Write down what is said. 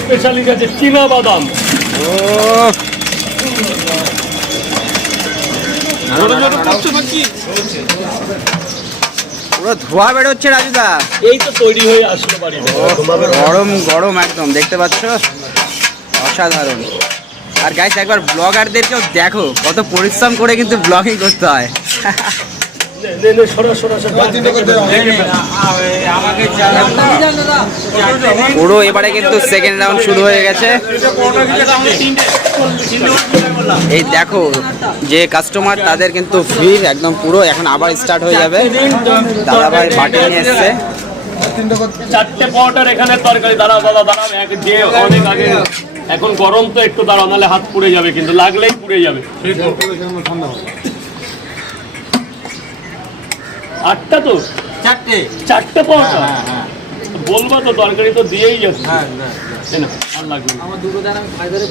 Specially আছে চীনা বাদাম। পুরো ধোয়া বেরোচ্ছে রাজুদা। এই তো তৈরি হয়ে আসলো বাড়িতে। গরম গরম একদম দেখতে পাচ্ছ, অসাধারণ। আর গাইস একবার ব্লগারদেরকেও দেখো কত পরিশ্রম করে কিন্তু ব্লগিং করতে হয়। পুরো এবারে কিন্তু সেকেন্ড রাউন্ড শুরু হয়ে গেছে। এই দেখো যে কাস্টমার তাদের কিন্তু ভিড় একদম পুরো, এখন আবার স্টার্ট হয়ে যাবে। দাদা ভাই বাটি নিয়ে এসছে। 4টে পাউডার এখানে তরকারি। দাঁড়াও দাদা দাঁড়াও, যে অনেক আগে। এখন গরম তো একটু দাঁড়াও, নাহলে হাত পুড়ে যাবে, কিন্তু লাগলেই পুড়ে যাবে। 8টা তো 4টে পাউডার বলবা তো, তরকারি তো দিয়েই যাচ্ছে। আর লাগবে না।